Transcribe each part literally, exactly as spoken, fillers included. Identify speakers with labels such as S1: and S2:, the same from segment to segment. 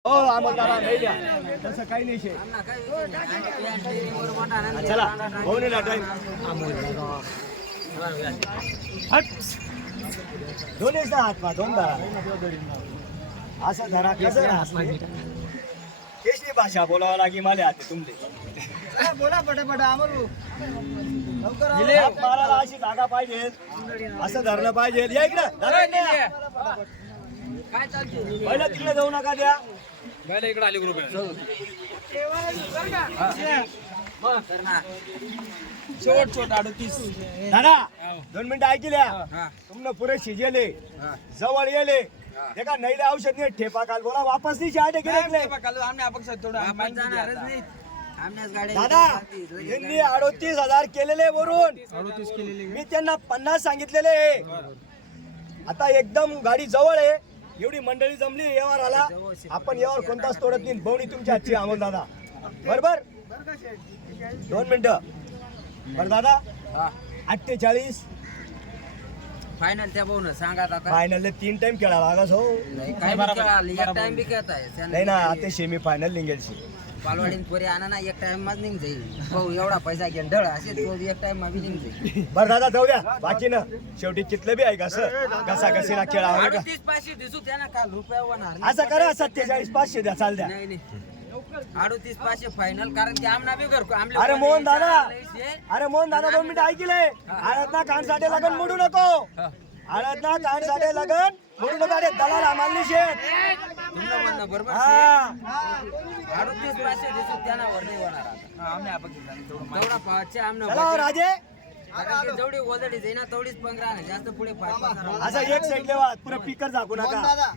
S1: हो आम्हाला नाही द्या तसं काही नाही शे चला हो नाही टाइम दोन्ही हात मा दोन धरा असं धरा कसं केशरी भाषा बोलावं लागे मला आता तुमचे बोला पटापट आम्हाला अशी जागा पाहिजे असं धरलं पाहिजे या इकडं पहिलं तिकडे जाऊ नका द्या
S2: इकडे आली ग्रुप शेवट छोट अडतीस
S1: दादा दोन मिनिटं ऐकल्या तुमनं पुरे शिजेले जवळ येले देखा नाही औषध नाही ठेपा काल बोला वापस नाही आटे गेले दादा यांनी अडोतीस हजार केलेले वरून
S2: अडतीस केलेली
S1: मी त्यांना पन्नास सांगितलेले आता एकदम गाडी जवळ आहे एवढी मंडळी जमली यावर आला आपण यावर कोणताच तोडत नाही बवणी तुमच्या हातची अमोल दादा बरोबर दोन मिनिटं बरं दादा अठ्ठेचाळीस
S3: फायनल त्या भाऊ ना सांगा आता
S1: फायनल तीन टाइम खेळा लागस हो
S3: काय एक टाइम बी खेळताय
S1: नाही ना आता सेमी फायनल लिंगेलची
S3: पालवाडीन पोरी आणा ना एक टाइम मध्ये निघ जाईल भाऊ एवढा पैसा घेऊन ढळ असे तो एक टाइम मध्ये निघ जाईल
S1: बरं दादा जाऊ द्या बाकी ना शेवटी चितलं बी आहे का सर कसा कशीला खेळा
S3: अडतीस पाचशे दिसू त्या ना काल रुपया होणार
S1: असं करा सत्तेचाळीस पाचशे द्या चाल द्या
S3: नाही नाही अडतीस पाचशे फायनल कारण की आमना बी घर
S1: अरे मोहन दादा अरे मोहन दादा दोन मिनिटं ऐकले आळत ना कानसाठी लगन मोडू नको आळत ना कानसाठी लगन मोडू नको अरे दलाल आम्हाला शेत
S3: तुमचं म्हणणं बरोबर अडतीस पाचशे दिसू त्यांना वर नाही होणार तेवढा पाचशे आमना
S1: चला राजे
S3: जेवढी ओझडी जाईल ना तेवढीच पंधरा नाही जास्त पुढे पाच
S1: असं एक साईड लेवा पुरं पिकर झाकू नका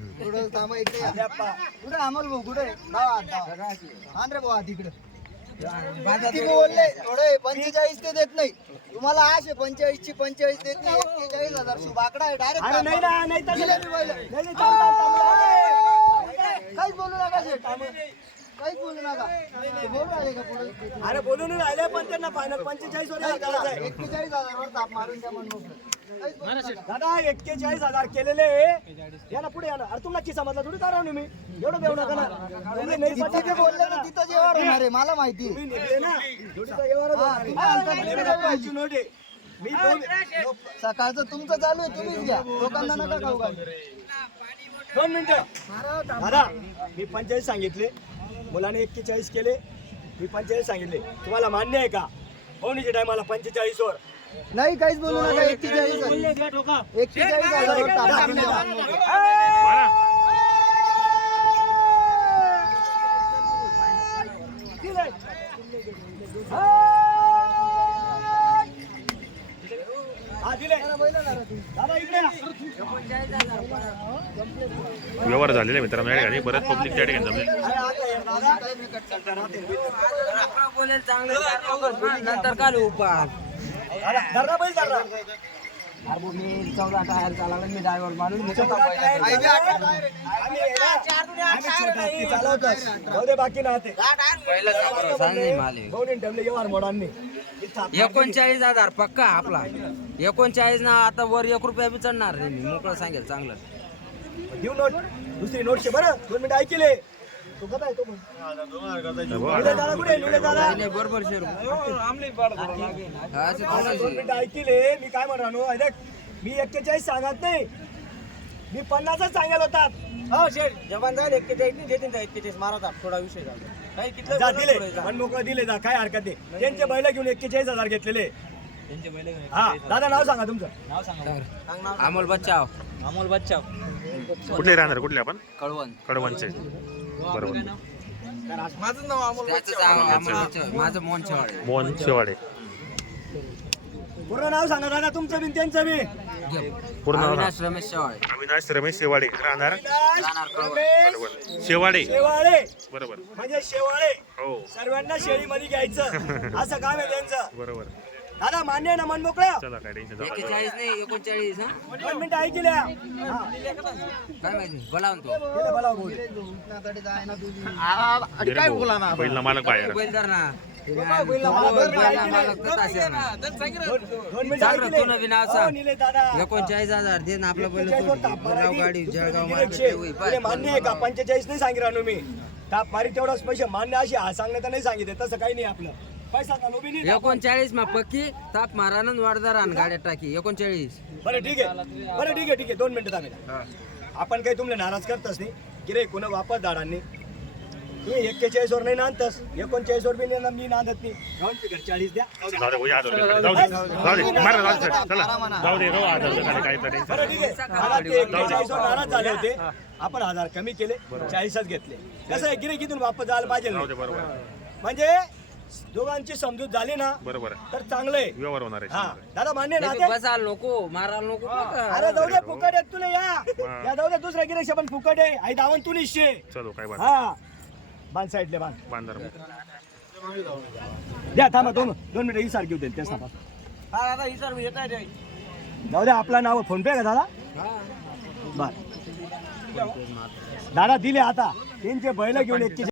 S4: अमोल भाऊ कुठे रे भाऊ तिकडे बोलले थोडे पंचेचाळीस ते देत नाही तुम्हाला आशे पंचेचाळीस ची पंचेचाळीस देत नाही एक्केचाळीस हजार बाकडा आहे डायरेक्ट
S1: अरे नाही ना नाही तसं नाही. नाही, नाही, थांब, थांब, थांब.
S4: काहीच बोलू नका शेठ काहीच बोलू नका ते बोलू राहिले का पुढे
S1: अरे बोलून राहिले पण त्यांना फायनल पंचेचाळीस वर करायचं आहे
S4: एक्केचाळीस हजारावर ताप मारून द्या म्हणून
S1: दादा एक्केचाळीस हजार केलेले या ना पुढे या ना अरे तुला की समजला थोडी कारण मी एवढं देऊ नका ना तुम्ही नाही
S4: तिथे जे बोलले ना तिथं जेव्हा होणार आहे मला माहिती
S1: तुम्ही निघले ना थोडीचं व्यवहारच होणार आहे.
S4: तुम्ही
S1: मला पाहिजे नोट आहे. मी दोन
S4: सकाळचं तुमचं चालू आहे तुम्हीच घ्या लोकांना नका खाऊ घालू
S1: दोन मिनिटं दादा मी पंचेचाळीस सांगितले मुलाने एक्केचाळीस केले मी पंचेचाळीस सांगितले तुम्हाला मान्य आहे का पवनीच्या टायमाला पंचेचाळीस वर
S4: नाही काहीच बोलू नका एक्केचाळीस एक्केचाळीस हजारावर ताप मारून द्या
S1: हा दिले दादा इकडे या.
S5: व्यवहार झालेला मित्रांनो या ठिकाणी बरेच पब्लिक त्या ठिकाणी जमले.
S1: अरे आता ये दादा
S3: बोलेल चांगलं नंतर काल उपास
S1: दादा धरणा बैल धरणा
S3: अरे भाऊ, मी चौदा टायर चालवला मी ड्रायव्हर मारून मी
S1: चौदा टायर आम्ही आहे ना, आम्ही छोटा हत्ती चालवतोच. जाऊ दे बाकी ना ते गौरीन ठेवले व्यवहार मोडांनी
S3: एकोणचाळीस हजार पक्का आपला एकोणचाळीस ना आता वर एक रुपया बी चढणार नाही मी मोकळं सांगेल चांगलं
S1: घेऊ नोट दुसरी नोटशे बरं दोन मिनिटं ऐकले तो कसा आहे तो पण? निळे दादा कुठे निळे दादा
S3: नाही बरोबर शेर
S1: दादा दोन मिनिटं ऐकले मी काय म्हणतो अरे मी एक्केचाळीस सांगत नाही मी पन्नासच सांगेल होतात
S2: हो शेठ जवान जाईल एक्केचाळीस नाही देतील त्या एक्केचाळीस मारतात थोडा विषय झाला काही किती
S1: जा दिले पण मोकळं दिले जा काय हरकत नाही त्यांचे बैल घेऊन एक्केचाळीस हजार घेतलेले
S2: त्यांचे बैल
S1: हा दादा नाव सांगा तुमचं
S2: नाव सांगा
S3: अमोल बच्चाव
S2: अमोल बच्चा
S5: कुठले राहणार कुठले आपण
S3: कळवण
S5: कडवणचे बरोबर
S2: माझं नाव अमोल
S3: त्याचं नाव अमोल बच्चाव. माझं मोहन चव्हाण
S5: मोहन शेवाडे
S1: पूर्ण नाव सांगा दादा तुमचं बी त्यांचं बी
S5: पूर्ण नाव
S3: अविनाश रमेश चव्हाण
S5: अविनाश रमेश शेवाडे राहणार
S3: राहणार कळवण.
S5: कडवण शेवाडे
S1: शेवाळे
S5: बरोबर
S1: म्हणजे शेवाळे
S5: हो
S1: सर्वांना शेळीमध्ये घ्यायचं असं काम आहे त्यांचं
S5: बरोबर
S1: दादा मान्य आहे ना मन मोकळं
S5: चला काय टेन्शन
S3: एक्केचाळीस नाही एकोणचाळीस हा
S1: दोन मिनिटं ऐकल्या
S3: काय माहिती बोलावून तो
S1: बोला बोल
S5: बैल ना मालक बाहेर
S3: बैल धर ना ते नाही, तो बैला मालक तर तसे आहे ना.
S1: दोन दोन मिनिटं
S3: चाल रे,
S1: ऐकले.
S3: तू नवीन असा.
S1: हो, निलेश दादा.
S3: एकोणचाळीस हजार दे ना आपला बैल
S1: पंचेचाळीस वर
S3: सोडली.
S1: ताप
S3: बोलाव
S1: मारायची.
S3: गाडी
S1: दुसरं
S3: जळगाव
S1: गिऱ्हाईक
S3: मार्केट
S1: शे.
S3: होई.
S1: तुले मान्य आहे का पंचेचाळीस नाही सांगितलं रानू मी ताप मारी तेवढाच पैसे मान्य अशी हा सांगणं तर नाही सांगितले तसं काही नाही आपलं पैसा का लोभी नाही ना.
S3: एकोणचाळीस मा पक्की ताप मारानं वाढदार आण गाड्यात टाकी एकोणचाळीस.
S1: बरं ठीक आहे बरं ठीक आहे ठीक आहे दोन मिनिटं थांबा आपण काही तुमले नाराज करतच नाही गिरे कोणा वापस दाडांनी तुम्ही एक्केचाळीस वर नाही नांदतस एकोणचाळीस वर बी नाही मी नांदत नाही गावची घर चाळीस द्या
S5: जाऊ दे हजार रुपये जाऊ दे जाऊ दे मारा जाऊ दे चला जाऊ दे जाऊ हजार रुपये काहीतरी
S1: बरं ठीक आहे मला ते एक्केचाळीस वर नाराज झाले होते आपण हजार कमी केले चाळीसच घेतले कसं आहे गिरे किथून वापस जायला पाहिजे
S5: जाऊ
S1: ना.
S5: दे बरोबर
S1: म्हणजे दोघांची समजूत झाली ना
S5: बरोबर आहे
S1: तर चांगलं आहे
S5: व्यवहार होणार आहे
S1: हा दादा मान्य ना
S3: हे
S1: ते?
S3: बसाल नको मारायला नको बघा.
S1: अरे जाऊ दे फुकट आहेत तुला या या जाऊ दे दुसऱ्या गिरेक्ष पण फुकट आहे आई दावण तू निश्चय
S5: चलो काय बात
S1: हा बांध साईडले बांध
S5: बांधार
S1: द्या थांबा दोन दोन मिनिटं ही सारखी होते तेच थांबा
S2: हा दादा ही सर्व येत आहे
S1: जाऊ दे आपला नाव फोन पे का दादा बर दादा दिले आता त्यांचे बैल घेऊन एक